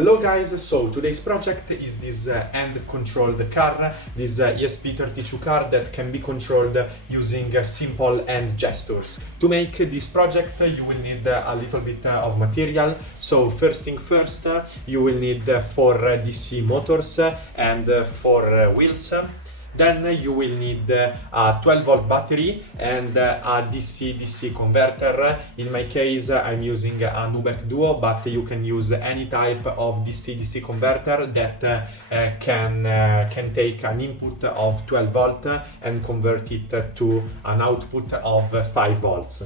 Hello guys, so today's project is this hand-controlled car, this ESP32 car that can be controlled using simple hand gestures. To make this project you will need a little bit of material. So first thing first, you will need 4 DC motors and 4 wheels. Then you will need a 12-volt battery and a DC-DC converter. In my case, I'm using a Nubec Duo, but you can use any type of DC-DC converter that can take an input of 12 volt and convert it to an output of 5 volts.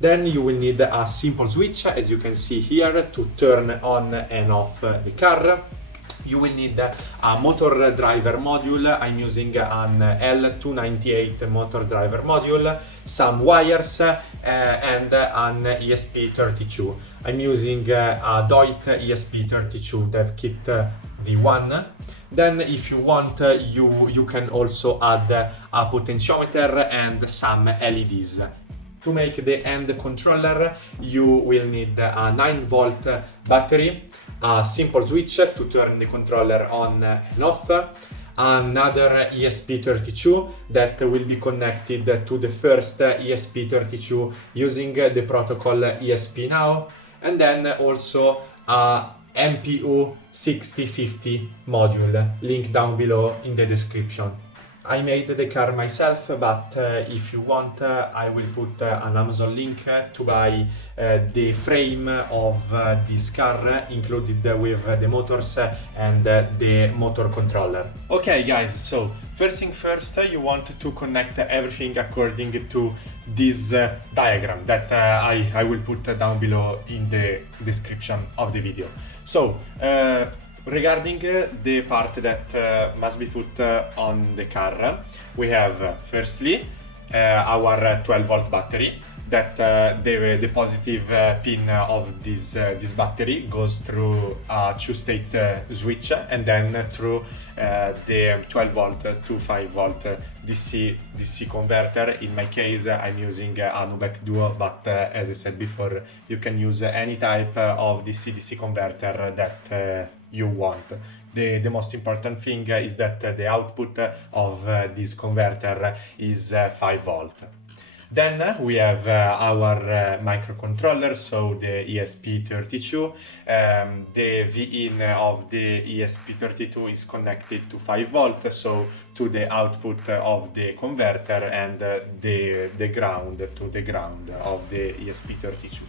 Then you will need a simple switch, as you can see here, to turn on and off the car. You will need a motor driver module. I'm using an L298 motor driver module, some wires and an ESP32. I'm using a DOIT ESP32 dev kit V1. Then if you want, you can also add a potentiometer and some LEDs. To make the hand controller, you will need a 9-volt battery, a simple switch to turn the controller on and off, another ESP32 that will be connected to the first ESP32 using the protocol ESP-NOW, and then also a MPU 6050 module, link down below in the description. I made the car myself, but if you want, I will put an Amazon link to buy the frame of this car, included with the motors and the motor controller. Okay guys, so first thing first, you want to connect everything according to this diagram that I will put down below in the description of the video. So, regarding the part that must be put on the car, we have firstly our 12-volt battery, that the positive pin of this battery goes through a 2-state switch and then through the 12-volt to 5-volt DC converter. In my case, I'm using a Nubec Duo, but as I said before, you can use any type of DC converter that you want. The most important thing is that the output of this converter is 5 volt. Then we have our microcontroller, so the ESP32. The V-in of the ESP32 is connected to 5 volt, so to the output of the converter, and the ground to the ground of the ESP32.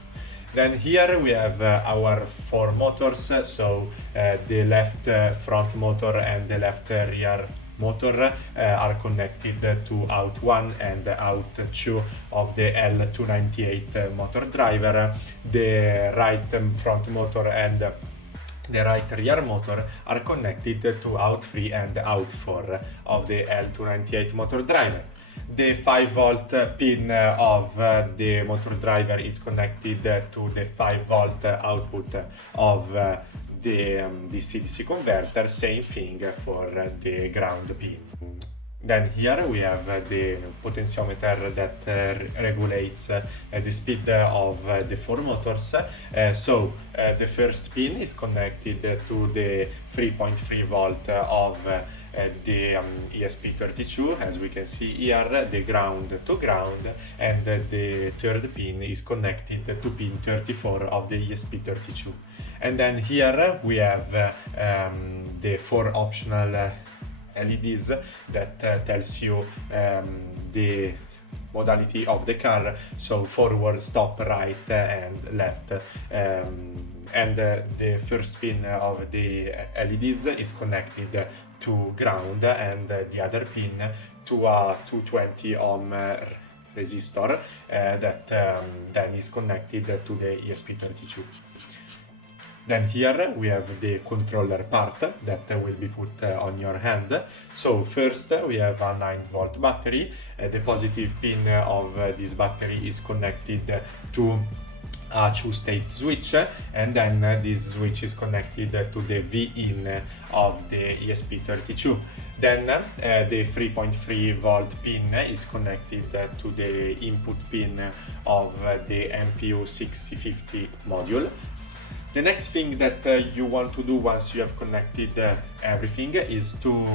Then here we have our 4 motors, so the left front motor and the left rear motor are connected to out 1 and out 2 of the L298 motor driver. The right front motor and the right rear motor are connected to out 3 and out 4 of the L298 motor driver. The 5-volt pin of the motor driver is connected to the 5-volt output of the DC-DC converter, same thing for the ground pin. Then here we have the potentiometer that regulates the speed of the 4 motors. So the first pin is connected to the 3.3 volt of the ESP32, as we can see here, the ground to ground, and the third pin is connected to pin 34 of the ESP32. And then here we have the 4 optional LEDs that tells you the modality of the car, so forward, stop, right and left. And the first pin of the LEDs is connected to ground, and the other pin to a 220 ohm resistor that then is connected to the ESP32. Then here we have the controller part that will be put on your hand. So first we have a 9-volt battery. The positive pin of this battery is connected to a 2-state switch, and then this switch is connected to the V-in of the ESP32. Then the 3.3 volt pin is connected to the input pin of the MPU 6050 module. The next thing that you want to do once you have connected everything is to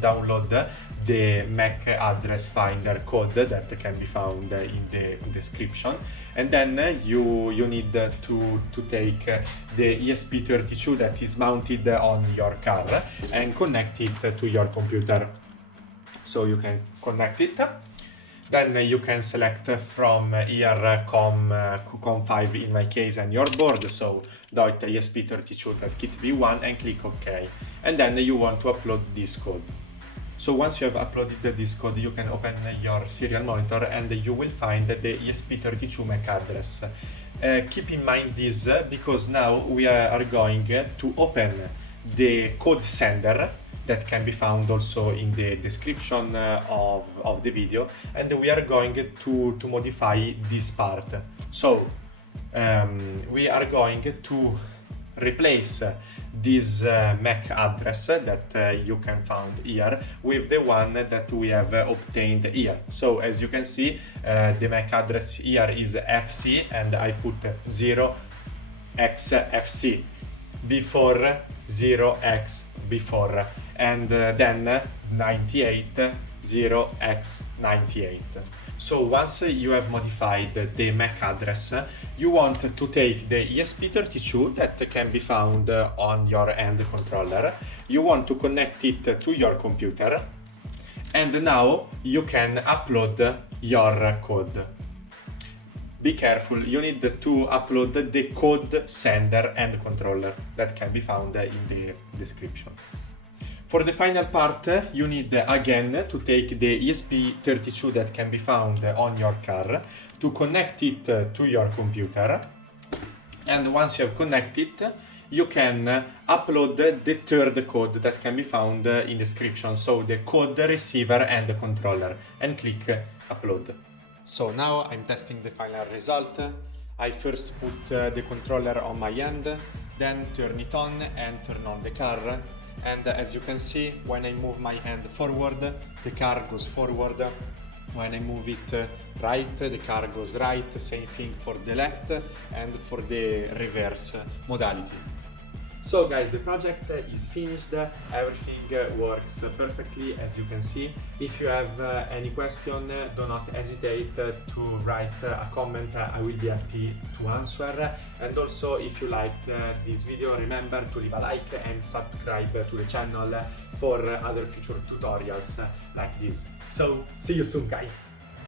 download the MAC address finder code that can be found in the description, and then you need to take the ESP32 that is mounted on your car and connect it to your computer. So you can connect it. Then you can select from here COM5 in my case and your board, so dot ESP32.kit v1 and click OK. And then you want to upload this code. So once you have uploaded this code, you can open your serial monitor and you will find the ESP32 MAC address. Keep in mind this because now we are going to open the code sender that can be found also in the description of the video, and we are going to modify this part. So we are going to replace this MAC address that you can find here with the one that we have obtained here. So as you can see, the MAC address here is FC and I put 0xFC before 0x before, and then 98 0x98. So once you have modified the MAC address, you want to take the ESP32 that can be found on your end controller, you want to connect it to your computer, and now you can upload your code. Be careful, you need to upload the code sender and controller that can be found in the description. For the final part, you need again to take the ESP32 that can be found on your car, to connect it to your computer, and once you have connected, you can upload the third code that can be found in the description, so the code receiver and the controller, and click upload. So now I'm testing the final result. I first put the controller on my end, then turn it on and turn on the car. And as you can see, when I move my hand forward, the car goes forward. When I move it right, the car goes right. Same thing for the left and for the reverse modality. So guys, the project is finished, everything works perfectly as you can see. If you have any question, do not hesitate to write a comment, I will be happy to answer. And also, if you liked this video, remember to leave a like and subscribe to the channel for other future tutorials like this. So, see you soon guys!